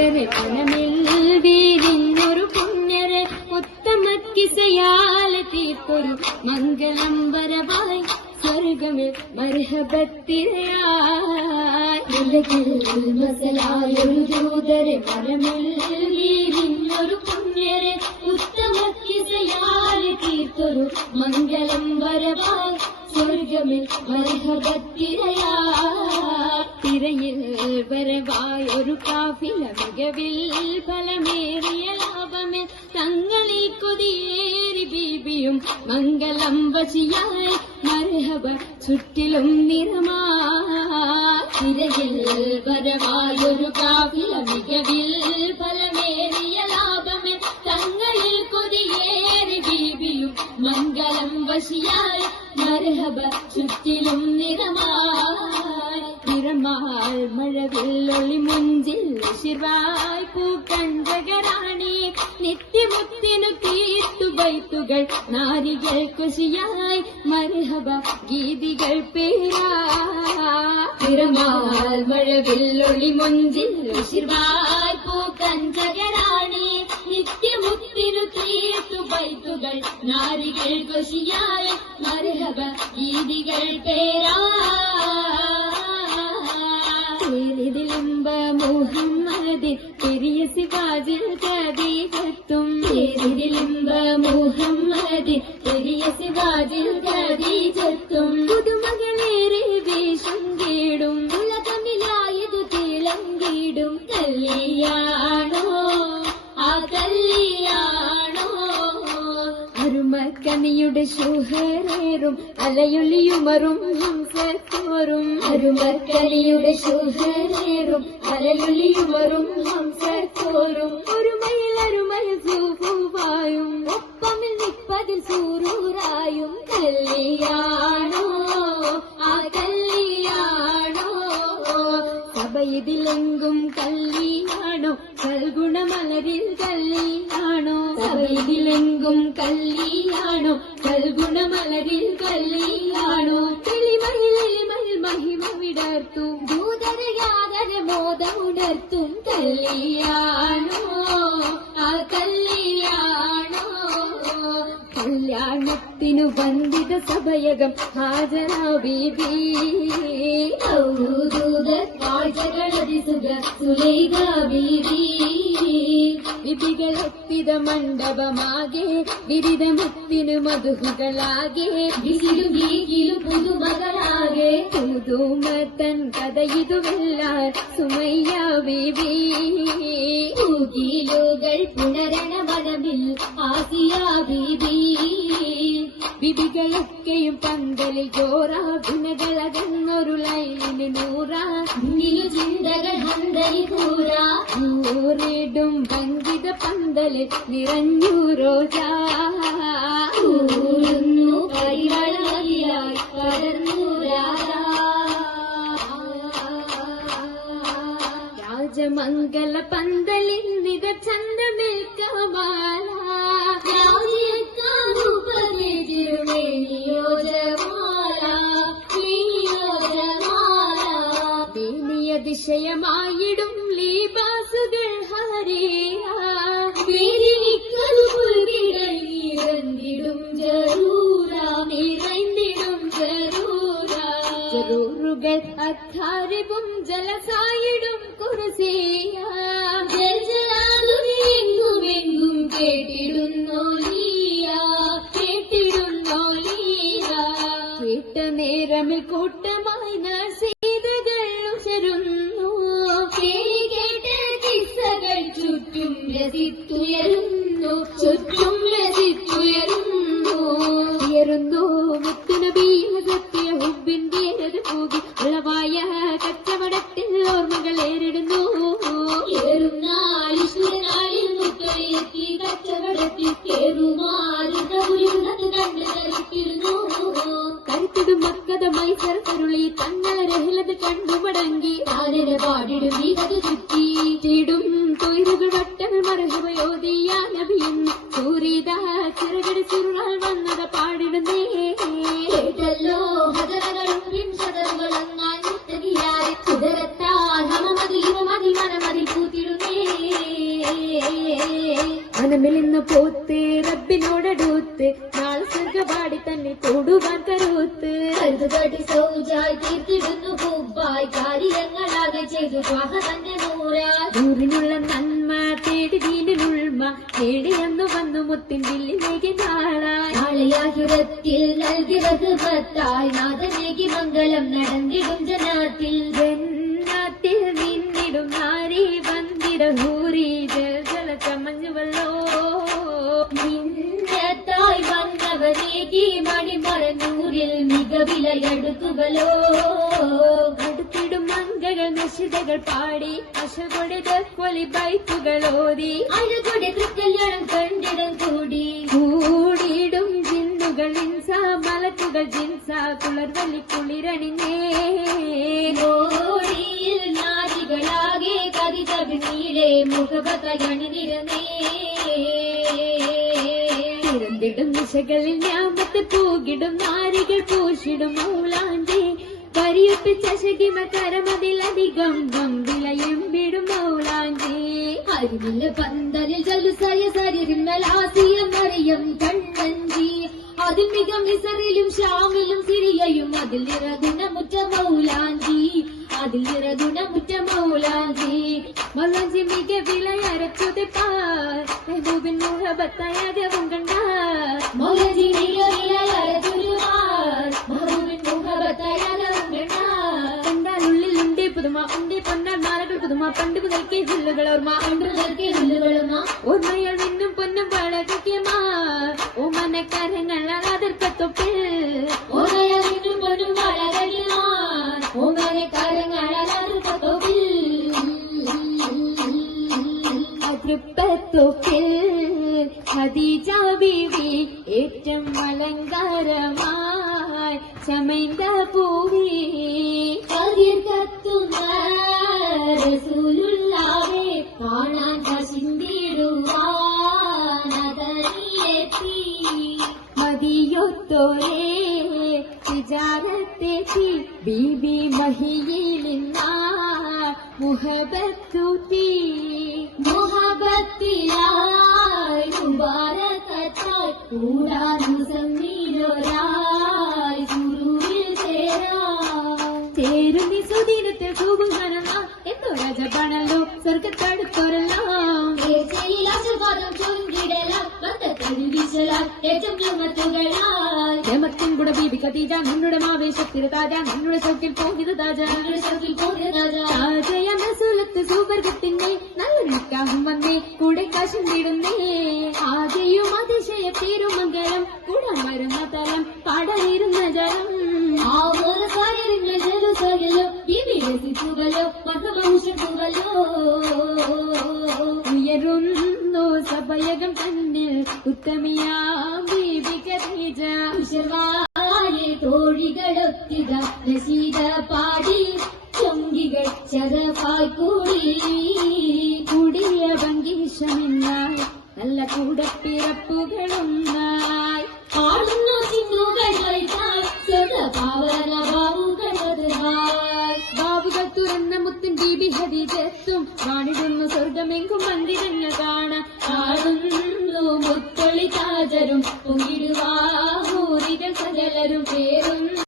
ദൂതരെ പണമിൽ വീരിഞ്ഞൊരു പുണ്യരെ ഉത്തമ കിസയാലെ തീർത്തൊരു മംഗളം വരവായി സ്വർഗമിൽ മസലായൊരു ദൂതരെ പരമിൽ വീരിഞ്ഞൊരു പുണ്യരെ ഉത്തമ കിസയാലെ തീർത്തൊരു മംഗളം വരവായി സ്വർഗമിൽ മർഹബത്തിരയാ തിരയിൽ വരവായൊരു കാഫില മികവിൽ ഫലമേറിയ ലാഭമേ തങ്ങളിൽ കൊതിയേറി ബീബിയും മംഗളം വശിയായി മർഹബ ചുറ്റിലും നിറമാ തിരയിൽ വരവായൊരു കാവില മികവിൽ ഫലമേറിയ ലാഭമേ തങ്ങളിൽ കൊതിയേറി ബീബിയും മംഗളം വശിയായി മർഹബ ചുറ്റിലും നിറമായി നിറമാൽ മഴവില്ലൊളി മുഞ്ചിൽ ശിവായ് പൂക്കഞ്ചകരാണി നിത്യമുത്തിനു തീർത്തു ബൈത്തുകൾ നാരികൾ കുശിയായി മർഹബ ഗീതികൾ പേരാ. നിറമാൽ മഴവില്ലൊളി മുഞ്ചിൽ ശിവായ് പൂക്കഞ്ചകരാണി നിത്യമുത്തിനു തീർത്തു ബൈത്തുകൾ നാരികൾ കുശിയായി മർഹബ ഗീതികൾ പേരാ. ഇതിലിമ്പ മുഹമ്മദ് പെരിയ സിവാജിൽ കദീജത്തും പുതുമകളേറെ വേഷം കേടും. ഉലകമിലായതു തിളങ്ങിടും കല്ലിയാണോ? ആ കല്ലിയാണോ? അരുമക്കനിയുടെ ശുഹരേറും. അലയൊലിയുമറും ഹംസത്തോറും. അരുമക്കനിയുടെ ശുഹരേറും. അലയൊലിയുമറും ഹംസത്തോറും. ഒരുമയിൽ അരുമയിൽ നിപ്പതിൽ സൂറൂറായും കല്യാണോ ആ കല്യാണോ സഭയിതിലെങ്കും കല്ലിയാണോ കൽഗുണമലരിൽ കല്ലിയാണോ സഭയിതിലെങ്കും കല്ലിയാണോ കൽഗുണമലരിൽ കല്ലിയാണോ തെളിമയിൽ മഹിമ വിടർത്തും. ദൂതര യാതര മോദമുണർത്തും കല്ലിയാണോ ആ കല്ലിയാണോ ದಾನತ್ತಿನು ಬಂದಿದ ಸಭಯಗಂ ಹಾಜರ ಬೀಬಿ ಹೌದೂದ ಕಾಜಗಳದಿಸುಗ ಸುಲೈಗ ಬೀಬಿ ಬಿಬಿಗಳೊತ್ತಿದ ಮಂಡಪ ಮಾಗೆ ಬಿರಿದ ಮುತ್ತಿನ ಮಧುಗಳಾಗೆ ಬಿಸಿಲು ಗೀಗಿಲು ಪುದು ಮಗಳಾಗೆ ಪುದು ಮತನ್ ಕದಯಿದುವೆಲ್ಲ ಸುಮಯ್ಯ ಬೀಬಿ பூகிலோகள் புனரண மனமில் ஆசியா பீபி വിധികളൊക്കെയും പന്തലിൽ ചോറാ ഗുണകളകുന്നൊരു ലൈലിന് നൂറാ. ചിന്തകൾ ഹന്തലി കൂറ നൂറിടും പങ്കിത പന്തലിൽ നിറഞ്ഞു റോജാ. ഊരുന്നു പടർന്നു രാജമംഗല ദിശയമായിടും ലീബാസുകൾ ഹരേറിടും ജറൂറ നിറഞ്ഞിടും ജറൂറ ജറൂറുകൾ അധാരിവും ജലസായിടും കുറുസിയ. ജലജലാകുമെങ്കുമെങ്കും കേട്ടിടുന്നോ നേരമിൽ കൂട്ടമായി നസീതകൾ ഉചരുന്നു കേട്ട കിസ്സകൾ ചുറ്റും രസിത്തുയരുന്നു. ചുറ്റും രസിത്തുയരുന്നു. ഉയരുന്നു. മുത്തുനബി സത്യ ഹുബിന്റെ പോകി ഉളവായ കച്ചവടത്തിൽ ഓർമ്മകൾ ഏറിടുന്നു കച്ചവടത്തിൽ കേറുമാറുന്നത് കണ്ടു ധരിച്ചിരുന്നു കരുത്തിടും മക്കത മൈസർ കരുളി തങ്ങളെ രഹിലത് കണ്ടു മടങ്ങി. ആനന പാടിടും വീരത് ചുറ്റി. ചീടും തൊയിലുകൾ വട്ടങ്ങൾ മറഹുവയോദിയ നബിയും സൂരിത ചിറകടി ചുരുളാൽ വന്നത് മനമിലിന്ന് പോത്ത് റബ്ബിനോടടുത്ത് നാളെ സ്വർഗപാടി തന്നെ തൊടുവാൻ കരുത്ത്. കരുതുകടി സൗജായി തീർത്തിടുന്നു പൂപ്പായി കാര്യങ്ങളാകെ ചെയ്തു സ്വാഹ തന്നെ നൂറായി നൂറിനുള്ള നന്മ തേടി ദീനിനുൾമ തേടിയെന്നു വന്നു മുത്തിൻ വില്ലിലേക്ക് നാളായി നാളെയാഹിരത്തിൽ നൽകി റഹ്മത്തായി നാഥനേക്ക് മംഗളം നടന്നിടും ജനാത്തിൽ. ജന്നാത്തിൽ നിന്നിടും നാരി വന്നിട ഹൂരി ജല ചമഞ്ഞുവല്ലോ മിന്നത്തായി വന്നവനേകി മണിമറന്നൂരിൽ മികവിലയെടുത്തുവല്ലോ അടുത്തിടും മംഗകൾ നിശിതകൾ പാടി അശകൊടിത കൊലി ബൈക്കുകൾ ഓതി. അഴകൊടെ തൃക്കല്യാണം കണ്ടിടം കൂടി. കൂടിയിടും ജിന്നുകൾ ഇൻസ മലക്കുകൾ ജിൻസ കുളർവല്ലി കുളിരണിഞ്ഞേ. ഓടിയിൽ നാരികളാകെ കവിതവിനീടെ മുഖപതയണിനിരനേ തിരന്തിടും ദിശകളിൽ ഞാമത്ത് പൂകിടും നാരികൾ പൂശിടും മൗലാഞ്ചി കരിയൊപ്പിച്ച ശകിമ കരമതിലധികം ഗംഭിലയും വിടും മൗളാഞ്ചി അരിമില്ല പന്തലിൽ ജലുസയ സരിമലാസിയ മറിയം കണ്ണഞ്ചി. അതിൽ മിക ശ്യാമിലും സിരിയയും അതിൽ നിറകുന്ന മുറ്റ മൗലാഞ്ചി அதில் இறகுணமுற்ற மௌலாகி மௌலாஜி மிக விளையாட துதிப்பார் மெஹபூபின் முகபத்தையாக உங்கண்டார் மௌலாஜி மிக விளையாட துதிவார் மெஹபூபின் முகபத்தையாக உங்கண்டார் கண்டால் உள்ளில் உண்டே புதுமா உண்டே பொன்னால் மாறகள் புதுமா பண்டு முதல்கே உள்ளுகளோர்மா அன்றுதற்கே உள்ளுகளுமா ஒரு மயில் இன்னும் பொன்னும் பழகுக்கியமா ஓ மனக்காரங்கள் அதற்கத்தொப்பில் ஒரு അതൃപ്പത്തൊപ്പിൽ ഖദീജ ബീവി ഏറ്റം അലങ്കാരമായി ചമൈന്ത പൂവി. കതിർ കത്തുന്ന റസൂലുള്ളാവേ കാണാൻ കശിന്തിടുവാനതനിലെത്തി മതിയൊത്തോരേ തിജാരത്തെത്തി ബീബി മഹിയിലിന്ന മുഹബത്തൂത്തി കൂടാനും സമ്മീലൊരായി സുരുവിൽ ചേരാം. ചേരുന്നി സുദീനത്തിൽ തൂകുങ്ങനല്ല എന്തോ രാജപാണല്ലോ. സ്വർഗത്തടുത്തോരെല്ലാം. ആശീർവാദം ചൊങ്കിടലാം. വത്തക്കടി വീശലാം. ഏറ്റവും ചുമത്തുകളാൽ രമത്തിൻ കൂടെ ബീബി കതീജ. നിന്നുടെ മാവേശത്തിൽ താജ. നിന്നുടെ ചോക്കിൽ പോകിത് താജ. ഞങ്ങളുടെ സഖിൽ പോകുന്നതാ താജയെന്ന സുലത്ത് സൂപർഗത്തിന്റെ നല്ലൊരു നിക്കാഹും വന്നേ. കൂടെ കാശും തീടുന്നേ ആകെയും വിശവായ തോഴികളൊത്തിക രസീത പാടി ചൊങ്കികൾ ശരഫായി കൂടി കൂടിയ ഭംഗീഷമെന്നായി നല്ല കൂടപ്പിറപ്പുകളൊന്നായി ആടുന്നു സിന്ധുകൾ ബാബുകൾ തുറന്ന മുത്തും ബീബി ഹദീജത്തും വാണിടുന്നു സ്വർഗമെങ്കും